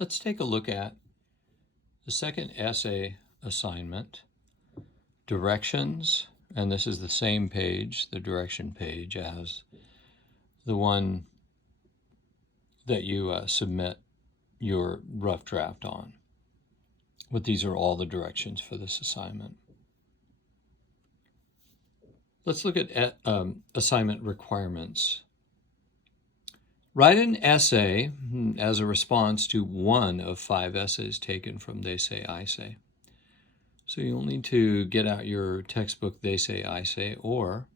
Let's take a look at the second essay assignment, directions, and this is the same page, the direction page, as the one that you submit your rough draft on. But these are all the directions for this assignment. Let's look at assignment requirements. Write an essay as a response to one of 5 essays taken from They Say, I Say. So you'll need to get out your textbook They Say, I Say, or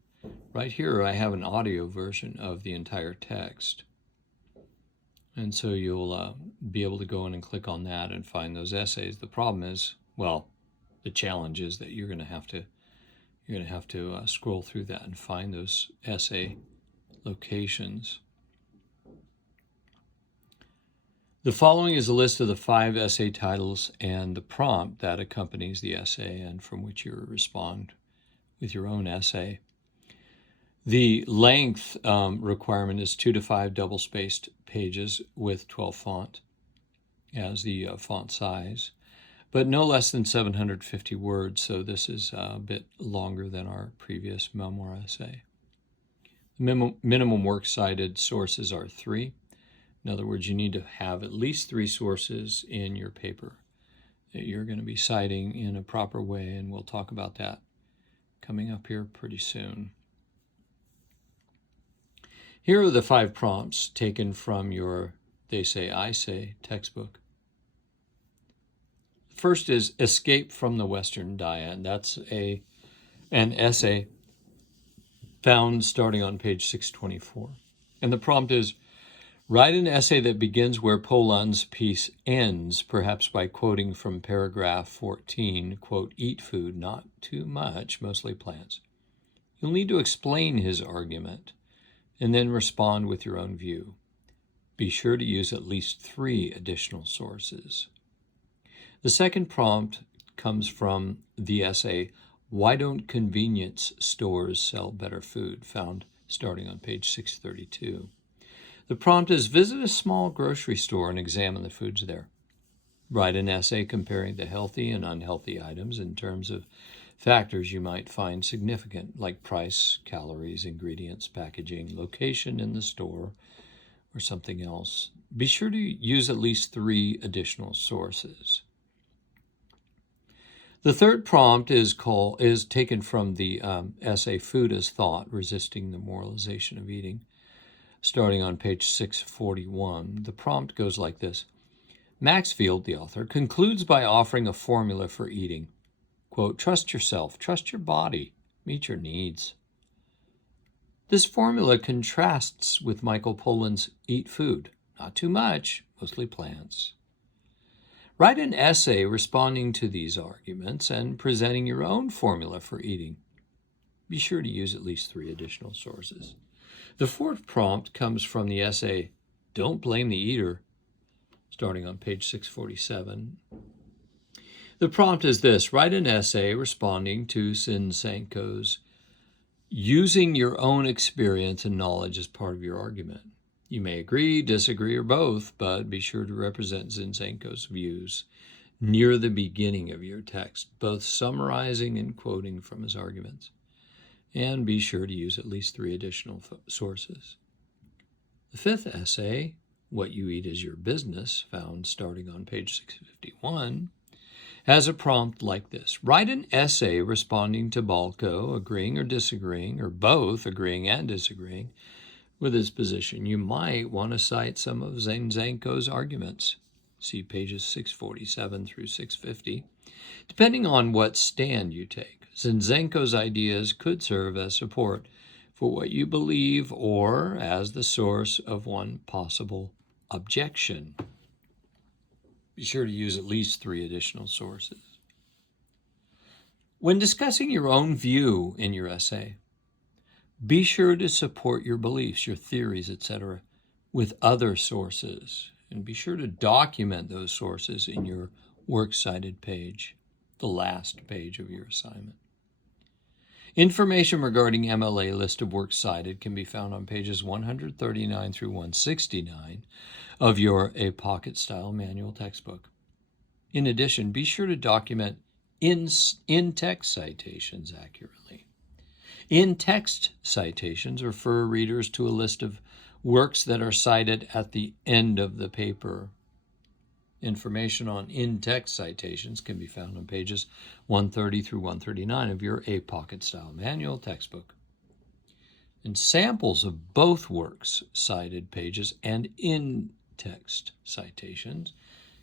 right here I have an audio version of the entire text. And so you'll be able to go in and click on that and find those essays. The problem is, well, the challenge is that you're going to have to scroll through that and find those essay locations. The following is a list of the 5 essay titles and the prompt that accompanies the essay and from which you respond with your own essay. The length requirement is 2 to 5 double-spaced pages with 12 font as the font size, but no less than 750 words, so this is a bit longer than our previous memoir essay. Minimum works cited sources are 3. In other words, you need to have at least 3 sources in your paper that you're going to be citing in a proper way, and we'll talk about that coming up here pretty soon. Here are the 5 prompts taken from your They Say, I Say textbook. First is Escape from the Western Diet. That's an essay found starting on page 624. And the prompt is, write an essay that begins where Pollan's piece ends, perhaps by quoting from paragraph 14, quote, eat food, not too much, mostly plants. You'll need to explain his argument and then respond with your own view. Be sure to use at least 3 additional sources. The second prompt comes from the essay, Why Don't Convenience Stores Sell Better Food, found starting on page 632. The prompt is, visit a small grocery store and examine the foods there. Write an essay comparing the healthy and unhealthy items in terms of factors you might find significant, like price, calories, ingredients, packaging, location in the store, or something else. Be sure to use at least 3 additional sources. The third prompt is taken from the essay Food as Thought, Resisting the Moralization of Eating, starting on page 641. The prompt goes like this. Maxfield, the author, concludes by offering a formula for eating. Quote, trust yourself, trust your body, meet your needs. This formula contrasts with Michael Pollan's Eat Food, not too much, mostly plants. Write an essay responding to these arguments and presenting your own formula for eating. Be sure to use at least 3 additional sources. The fourth prompt comes from the essay, Don't Blame the Eater, starting on page 647. The prompt is this, write an essay responding to Zinczenko's using your own experience and knowledge as part of your argument. You may agree, disagree, or both, but be sure to represent Zinczenko's views near the beginning of your text, both summarizing and quoting from his arguments. And be sure to use at least 3 additional sources. The fifth essay, What You Eat Is Your Business, found starting on page 651, has a prompt like this. Write an essay responding to Balko, agreeing or disagreeing, or both agreeing and disagreeing with his position. You might want to cite some of Zinczenko's arguments. See pages 647 through 650. Depending on what stand you take, Zinczenko's ideas could serve as support for what you believe or as the source of one possible objection. Be sure to use at least 3 additional sources. When discussing your own view in your essay, be sure to support your beliefs, your theories, etc., with other sources, and be sure to document those sources in your works cited page, the last page of your assignment. Information regarding MLA list of works cited can be found on pages 139 through 169 of your A Pocket Style Manual textbook. In addition, be sure to document in-text citations accurately. In-text citations refer readers to a list of works that are cited at the end of the paper. Information on in-text citations can be found on pages 130 through 139 of your A Pocket Style Manual textbook. And samples of both works cited pages and in-text citations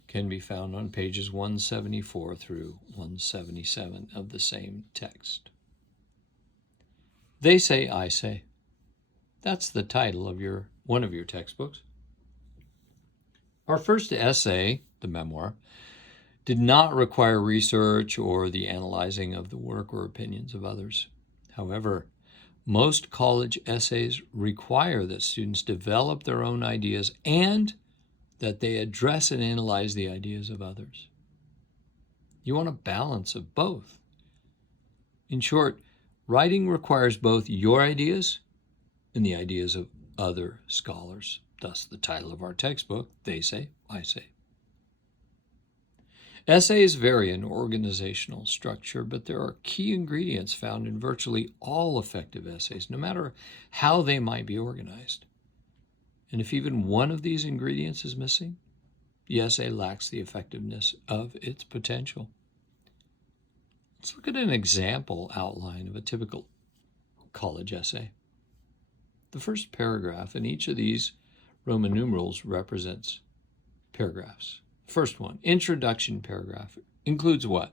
can be found on pages 174 through 177 of the same text. They Say, I Say. That's the title of one of your textbooks. Our first essay, the memoir, did not require research or the analyzing of the work or opinions of others. However, most college essays require that students develop their own ideas and that they address and analyze the ideas of others. You want a balance of both. In short, writing requires both your ideas and the ideas of other scholars. Thus, the title of our textbook, They Say, I Say. Essays vary in organizational structure, but there are key ingredients found in virtually all effective essays, no matter how they might be organized. And if even one of these ingredients is missing, the essay lacks the effectiveness of its potential. Let's look at an example outline of a typical college essay. The first paragraph in each of these Roman numerals represents paragraphs. First one, introduction paragraph, includes what?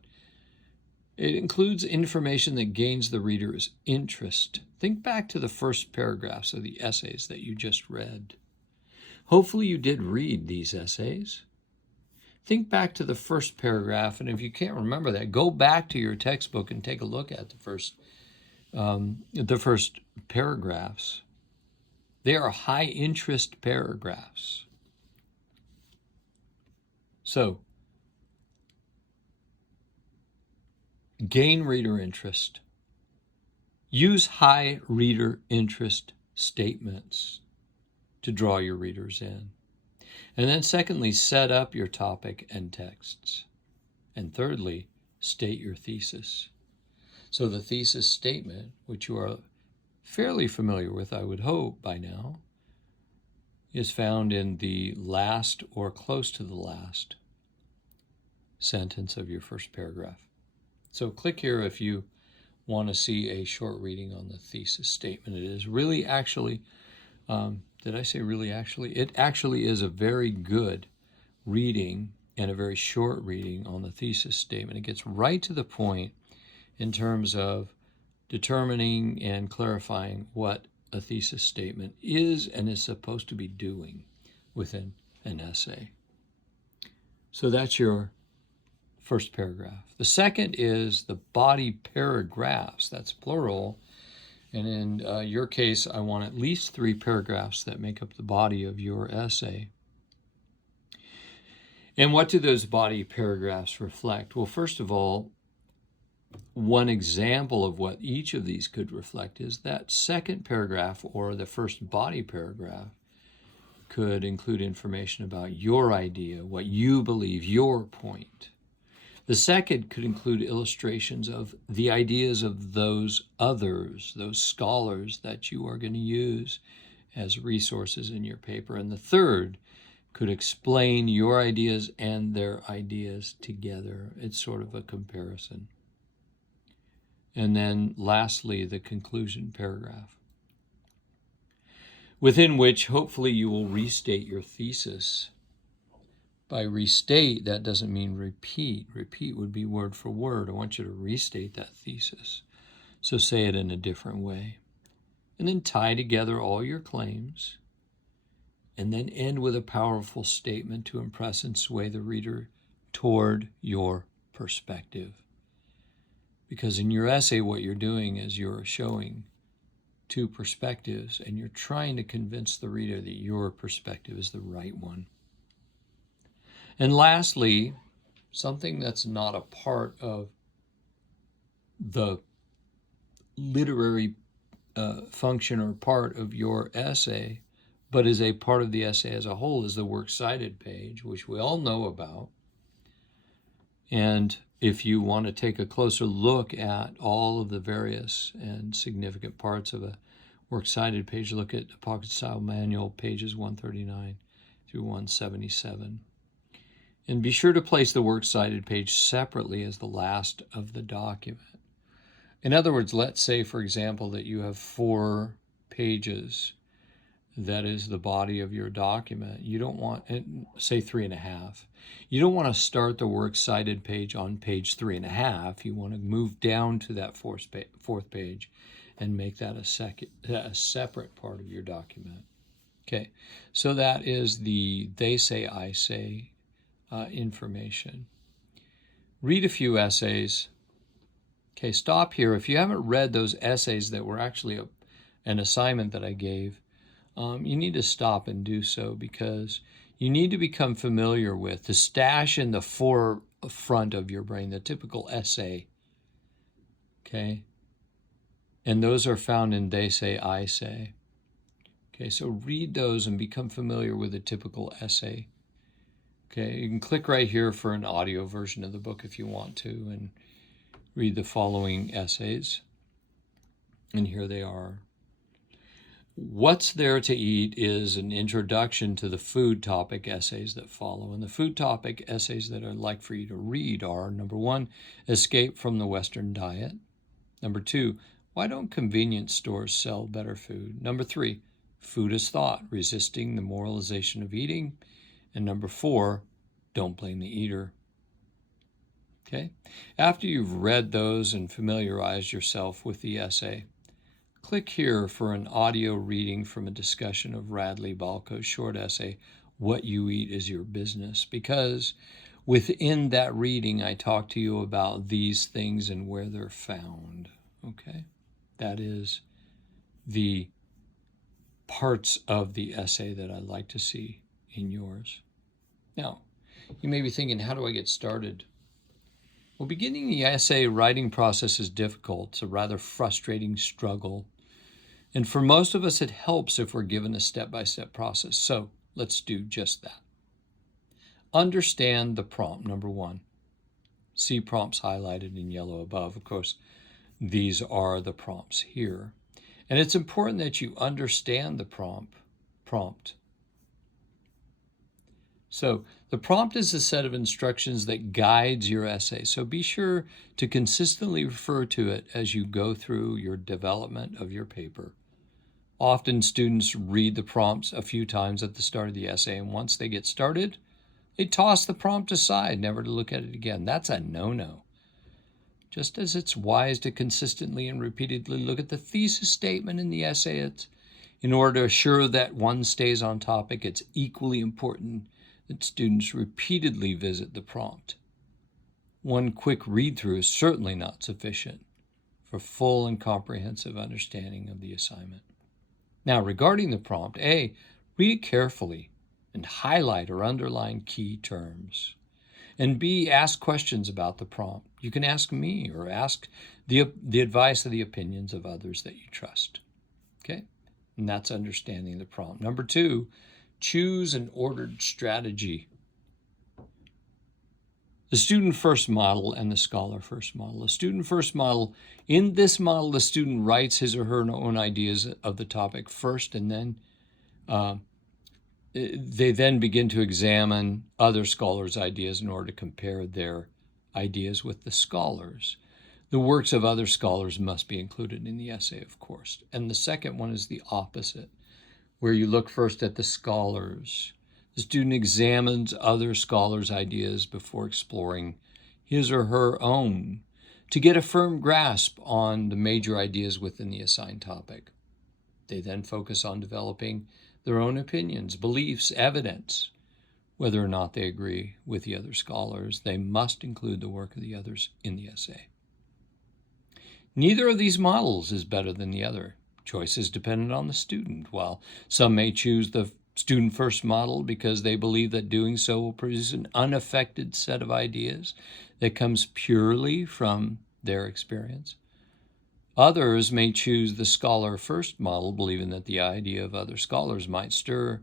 It includes information that gains the reader's interest. Think back to the first paragraphs of the essays that you just read. Hopefully you did read these essays. Think back to the first paragraph, and if you can't remember that, go back to your textbook and take a look at the first paragraphs. They are high-interest paragraphs. So, gain reader interest. Use high reader interest statements to draw your readers in. And then secondly, set up your topic and texts. And thirdly, state your thesis. So the thesis statement, which you are fairly familiar with, I would hope by now, is found in the last or close to the last sentence of your first paragraph. So click here if you want to see a short reading on the thesis statement. It is really actually, did I say really actually? It actually is a very good reading and a very short reading on the thesis statement. It gets right to the point in terms of determining and clarifying what a thesis statement is and is supposed to be doing within an essay. So that's your first paragraph. The second is the body paragraphs. That's plural. And in your case, I want at least 3 paragraphs that make up the body of your essay. And what do those body paragraphs reflect? Well, first of all, one example of what each of these could reflect is that second paragraph, or the first body paragraph, could include information about your idea, what you believe, your point. The second could include illustrations of the ideas of those others, those scholars that you are going to use as resources in your paper. And the third could explain your ideas and their ideas together. It's sort of a comparison. And then lastly, the conclusion paragraph, within which hopefully you will restate your thesis. By restate, that doesn't mean repeat. Repeat would be word for word. I want you to restate that thesis. So say it in a different way. And then tie together all your claims. And then end with a powerful statement to impress and sway the reader toward your perspective. Because in your essay, what you're doing is you're showing 2 perspectives, and you're trying to convince the reader that your perspective is the right one. And lastly, something that's not a part of the literary function or part of your essay, but is a part of the essay as a whole, is the works cited page, which we all know about. And if you want to take a closer look at all of the various and significant parts of a works cited page, look at the Pocket Style Manual, pages 139 through 177. And be sure to place the works cited page separately as the last of the document. In other words, let's say, for example, that you have 4 pages. That is the body of your document. You don't want, say 3.5. You don't want to start the works cited page on page 3.5. You want to move down to that fourth page and make that a separate part of your document. Okay, so that is the they say, I say information. Read a few essays. Okay, stop here. If you haven't read those essays that were actually an assignment that I gave, you need to stop and do so, because you need to become familiar with the stash in the forefront of your brain, the typical essay. Okay, and those are found in they say, I say. Okay, so read those and become familiar with a typical essay. Okay, you can click right here for an audio version of the book if you want to, and read the following essays. And here they are. What's There to Eat is an introduction to the food topic essays that follow. And the food topic essays that I'd like for you to read are, number 1, Escape from the Western Diet. Number 2, Why Don't Convenience Stores Sell Better Food? Number 3, Food as Thought, Resisting the Moralization of Eating. And number 4, Don't Blame the Eater. Okay? After you've read those and familiarized yourself with the essay, click here for an audio reading from a discussion of Radley Balko's short essay, What You Eat Is Your Business, because within that reading, I talk to you about these things and where they're found. Okay? That is the parts of the essay that I'd like to see in yours. Now, you may be thinking, how do I get started? Well, beginning the essay writing process is difficult. It's a rather frustrating struggle. And for most of us, it helps if we're given a step-by-step process. So let's do just that. Understand the prompt, number 1. See prompts highlighted in yellow above. Of course, these are the prompts here. And it's important that you understand the prompt. So the prompt is a set of instructions that guides your essay. So be sure to consistently refer to it as you go through your development of your paper. Often students read the prompts a few times at the start of the essay, and once they get started, they toss the prompt aside, never to look at it again. That's a no-no. Just as it's wise to consistently and repeatedly look at the thesis statement in the essay, in order to assure that one stays on topic, it's equally important that students repeatedly visit the prompt. One quick read-through is certainly not sufficient for full and comprehensive understanding of the assignment. Now, regarding the prompt, A, read it carefully and highlight or underline key terms. And B, ask questions about the prompt. You can ask me or ask the advice or the opinions of others that you trust. Okay? And that's understanding the prompt. Number 2, choose an ordered strategy. The student first model and the scholar first model. The student first model, in this model, the student writes his or her own ideas of the topic first, and then they then begin to examine other scholars' ideas in order to compare their ideas with the scholars. The works of other scholars must be included in the essay, of course. And the second one is the opposite, where you look first at the scholars. The student examines other scholars' ideas before exploring his or her own to get a firm grasp on the major ideas within the assigned topic. They then focus on developing their own opinions, beliefs, evidence. Whether or not they agree with the other scholars, they must include the work of the others in the essay. Neither of these models is better than the other. Choice is dependent on the student. While some may choose the student first model because they believe that doing so will produce an unaffected set of ideas that comes purely from their experience, Others may choose the scholar first model, believing that the idea of other scholars might stir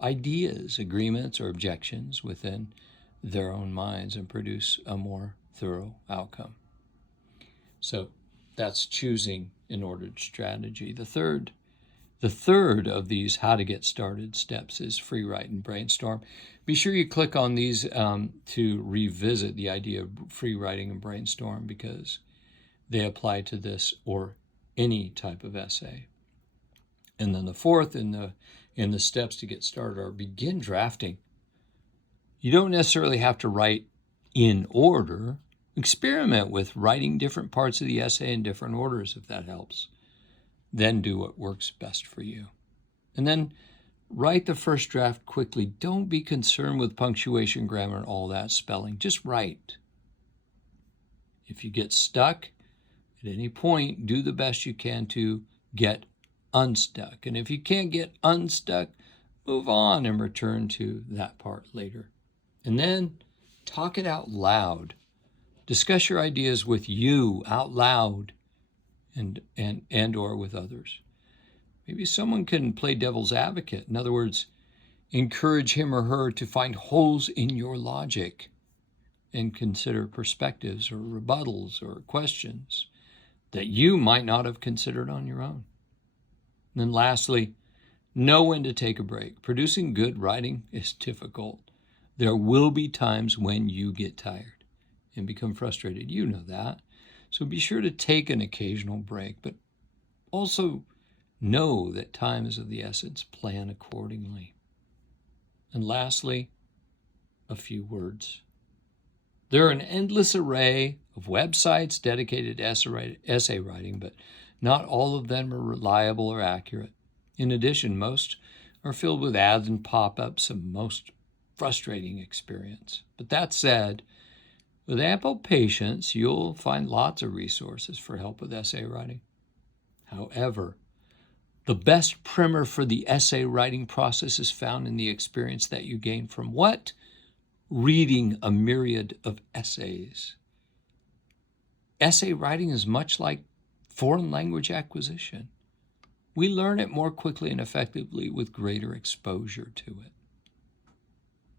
ideas, agreements, or objections within their own minds and produce a more thorough outcome. So that's choosing an ordered strategy. The third of these how to get started steps is free write and brainstorm. Be sure you click on these to revisit the idea of free writing and brainstorm, because they apply to this or any type of essay. And then the fourth in the steps to get started are begin drafting. You don't necessarily have to write in order. Experiment with writing different parts of the essay in different orders if that helps. Then do what works best for you. And then write the first draft quickly. Don't be concerned with punctuation, grammar, and all that spelling. Just write. If you get stuck at any point, do the best you can to get unstuck. And if you can't get unstuck, move on and return to that part later. And then talk it out loud. Discuss your ideas with you out loud and or with others. Maybe someone can play devil's advocate. In other words, encourage him or her to find holes in your logic and consider perspectives or rebuttals or questions that you might not have considered on your own. And then lastly, know when to take a break. Producing good writing is difficult. There will be times when you get tired and become frustrated. You know that. So be sure to take an occasional break, but also know that time is of the essence. Plan accordingly. And lastly, a few words. There are an endless array of websites dedicated to essay writing, but not all of them are reliable or accurate. In addition, most are filled with ads and pop-ups, a most frustrating experience. But that said, with ample patience, you'll find lots of resources for help with essay writing. However, the best primer for the essay writing process is found in the experience that you gain from what? Reading a myriad of essays. Essay writing is much like foreign language acquisition. We learn it more quickly and effectively with greater exposure to it.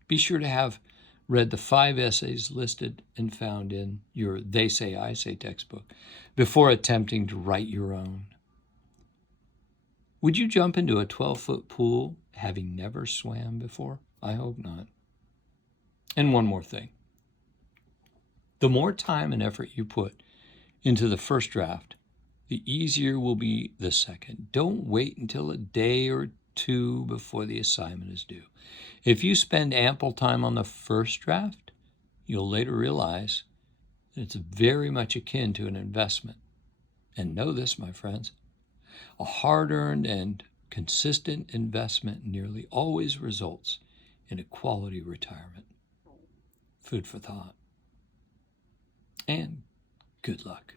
Be sure to have read the 5 essays listed and found in your They Say, I Say textbook before attempting to write your own. Would you jump into a 12-foot pool having never swam before? I hope not. And one more thing. The more time and effort you put into the first draft, the easier will be the second. Don't wait until a day or two before the assignment is due. If you spend ample time on the first draft, you'll later realize that it's very much akin to an investment. And know this, my friends, a hard-earned and consistent investment nearly always results in a quality retirement. Food for thought. And good luck.